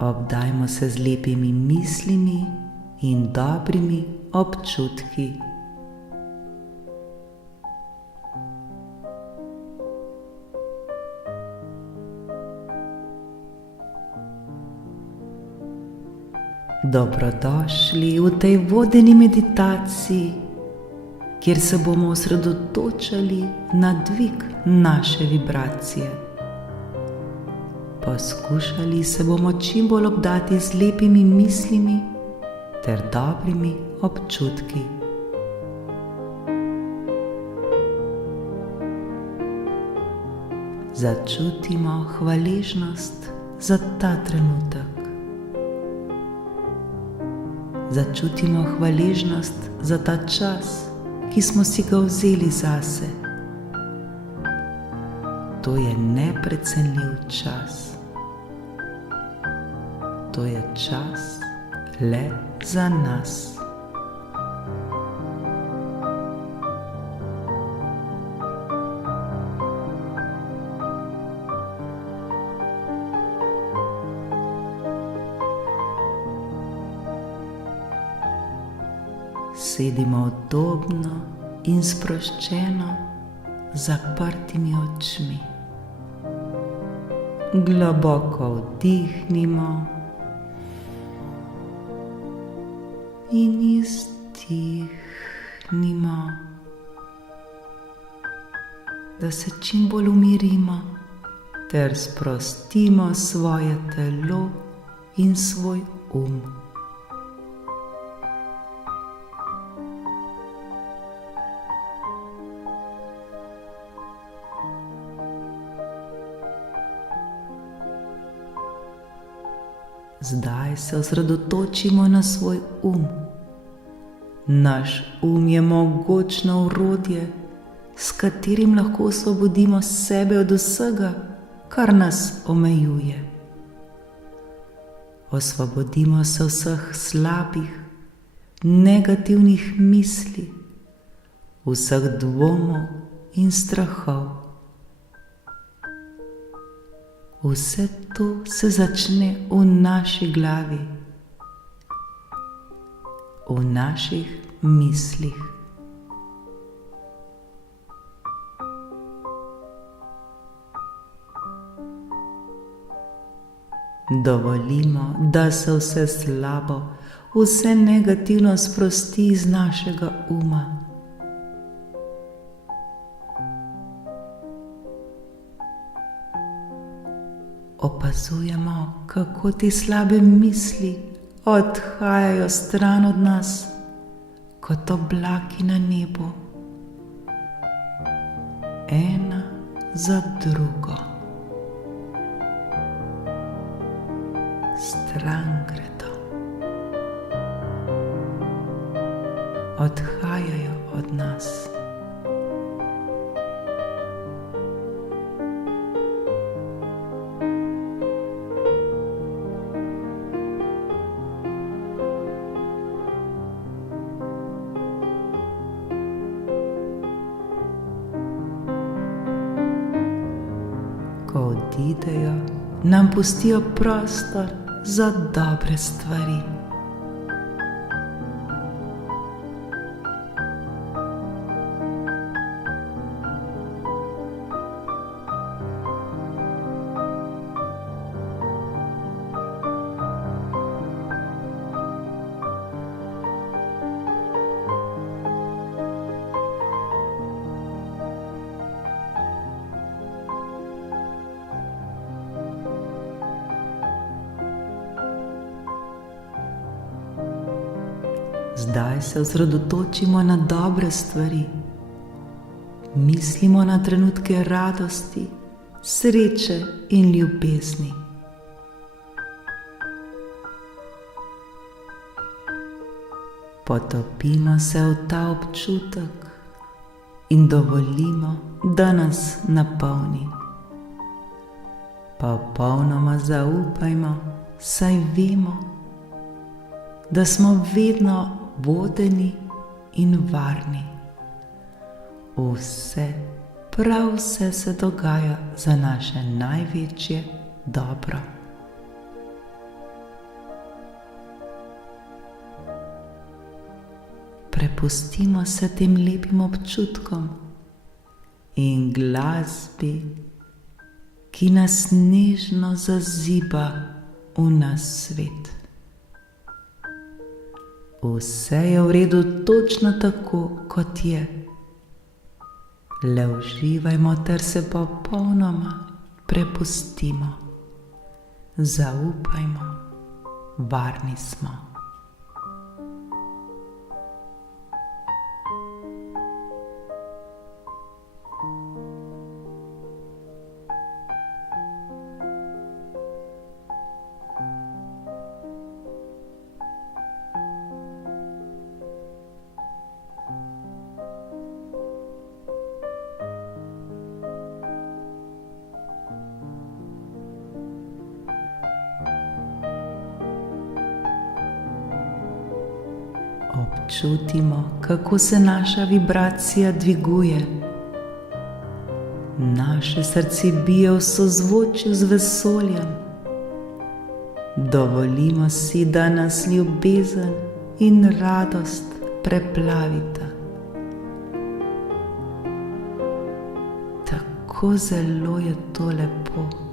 Obdajmo se z lepimi mislimi in dobrimi občutki. Dobrodošli v tej vodeni meditaciji, kjer se bomo osredotočali na dvig naše vibracije. Poskušali se bomo čim bolj obdati z lepimi mislimi ter dobrimi občutki. Začutimo hvaležnost za ta trenutek. Začutimo hvaležnost za ta čas, ki smo si ga vzeli zase. To je neprecenljiv čas. To je čas le za nas. Sedimo udobno in sproščeno z zaprtimi očmi. Globoko vdihnimo in izdihnimo, da se čim bolj umirimo ter sprostimo svoje telo in svoj um. Zdaj se osredotočimo na svoj um. Naš je mogočno orodje, s katerim lahko osvobodimo sebe od vsega, kar nas omejuje. Osvobodimo se vseh slabih, negativnih misli, vseh dvomov in strahov. Vse to se začne v naši glavi, v naših mislih. Dovolimo, da se vse slabo, vse negativno sprosti iz našega uma. Opazujemo, kako te slabe misli odhajajo stran od nas, kot oblaki na nebu. Ena za drugo. Stran gredo. Odhajajo od nas. Ko odidejo, nam pustijo prostor za dobre stvari. Zdaj se osredotočimo na dobre stvari. Mislimo na trenutke radosti, sreče in ljubezni. Potopimo se v ta občutek in dovolimo, da nas napolni. Popolnoma zaupajmo, saj vemo, da smo vedno vodeni in varni. Prav vse se dogaja za naše največje dobro. prepustimo se tem lepim občutkom in glasbi, ki nas nežno zaziba v naš svet. Vse je v redu točno tako, kot je. Le uživajmo ter se popolnoma prepustimo. Zaupajmo, varni smo. Občutimo, kako se naša vibracija dviguje. Naše srce bije v sozvočju z vesoljem. Dovolimo si, da nas ljubezen in radost preplavita. Tako zelo je to lepo.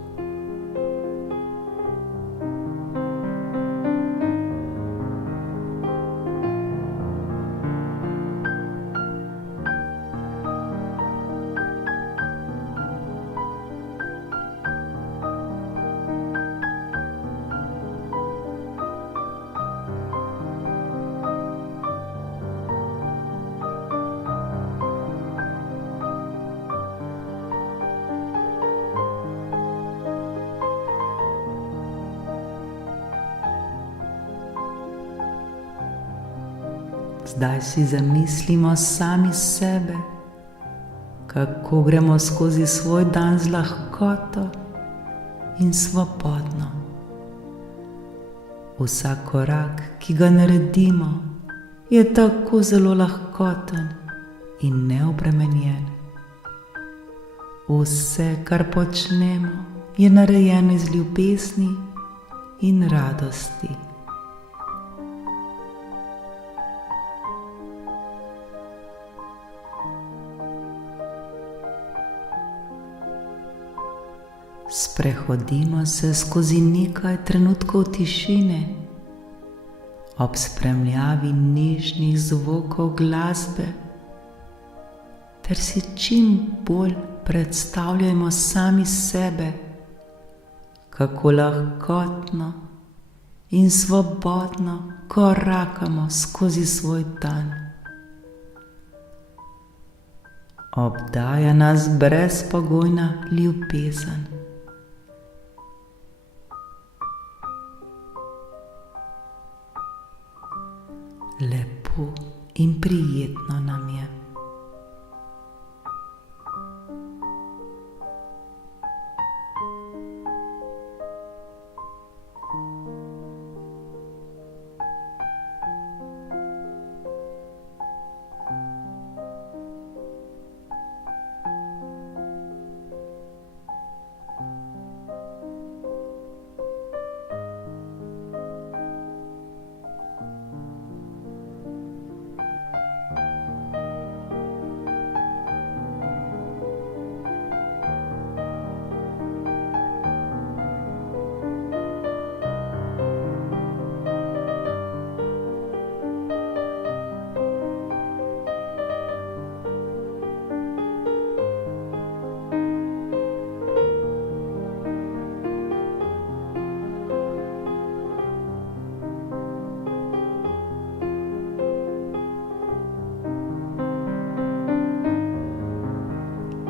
Zdaj si zamislimo sami sebe, kako gremo skozi svoj dan z lahkoto in svobodno. Vsak korak, ki ga naredimo, je tako zelo lahkoten in neobremenjen. Vse, kar počnemo, je narejeno iz ljubezni in radosti. Sprehodimo se skozi nekaj trenutkov tišine, ob spremljavi nežnih zvokov glasbe, ter si čim bolj predstavljajmo sami sebe, kako lahkotno in svobodno korakamo skozi svoj dan. Obdaja nas brezpogojna ljubezen. Lepo in prijetno nam je.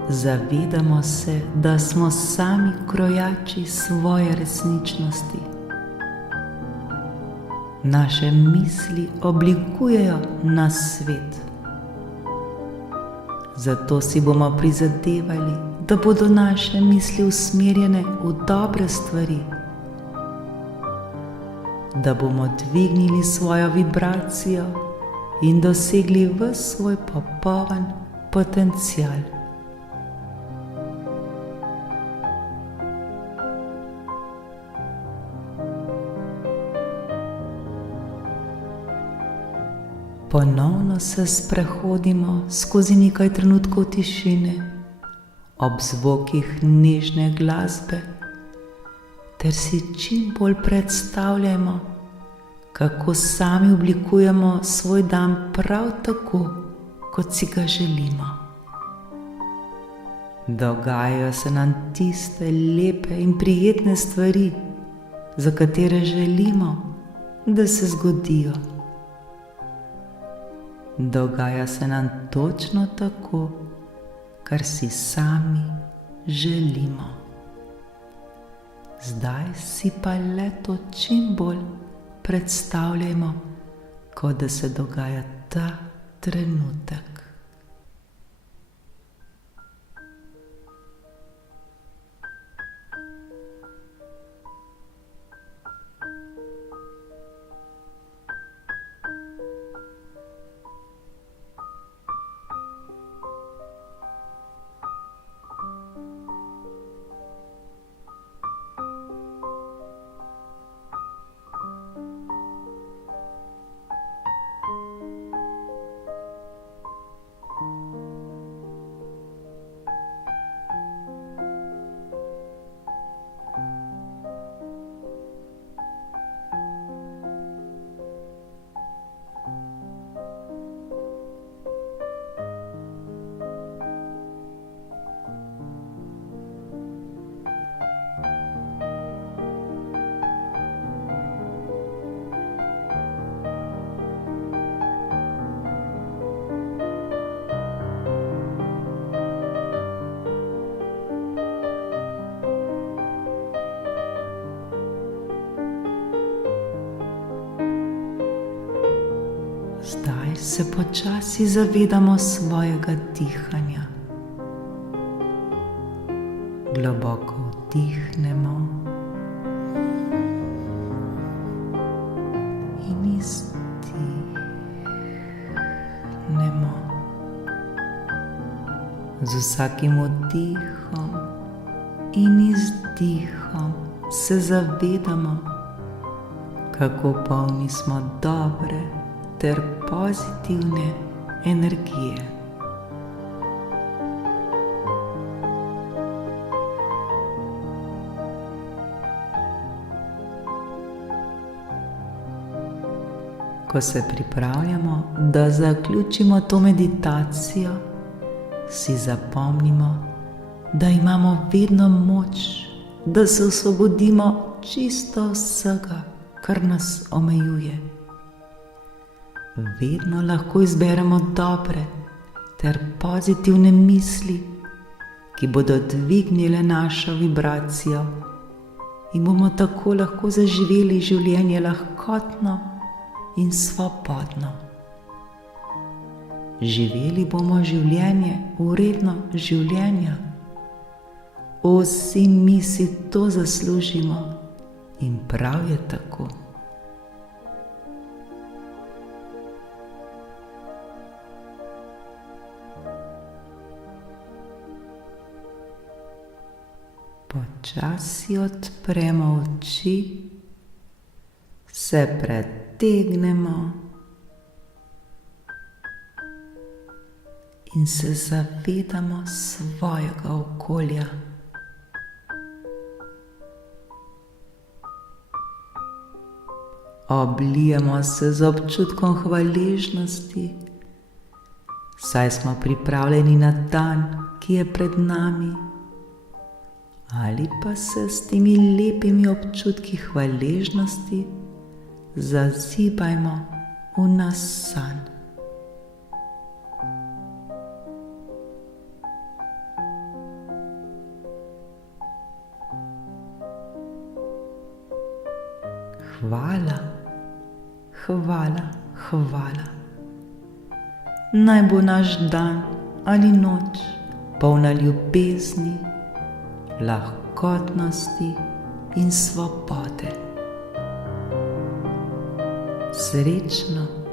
Zavedamo se, da smo sami krojači svoje resničnosti. Naše misli oblikujejo naš svet. Zato si bomo prizadevali, da bodo naše misli usmerjene v dobre stvari, da bomo dvignili svojo vibracijo in dosegli ves svoj popoln potencial. Ponovno se sprehodimo skozi nekaj trenutkov tišine, ob zvokih nežne glasbe, ter si čim bolj predstavljamo, kako sami oblikujemo svoj dan prav tako, kot si ga želimo. Dogajajo se nam tiste lepe in prijetne stvari, za katere želimo, da se zgodijo. Dogaja se nam točno tako, kar si sami želimo. Zdaj si pa le to čim bolj predstavljajmo, kot da se dogaja ta trenutek. Zdaj se počasi zavedamo svojega dihanja. Globoko vdihnemo in izdihnemo. Z vsakim vdihom in izdihom se zavedamo, kako polni smo dobre ter pozitivne energije. Ko se pripravljamo, da zaključimo to meditacijo, si zapomnimo, da imamo vedno moč, da se osvobodimo čisto vsega, kar nas omejuje. Vedno lahko izberemo dobre ter pozitivne misli, ki bodo dvignile našo vibracijo in bomo tako lahko zaživeli življenje lahkotno in svobodno. Živeli bomo življenje vredno življenja. Vsi mi si to zaslužimo in prav je tako. Počasi odpremo oči, se pretegnemo in se zavedamo svojega okolja. Oblijemo se z občutkom hvaležnosti, saj smo pripravljeni na dan, ki je pred nami. Ali pa se s temi lepimi občutki hvaležnosti zazibajmo v nas sanj. Hvala, hvala, hvala. Naj bo naš dan ali noč polna ljubezni, lahkotnosti in svobode. Srečno.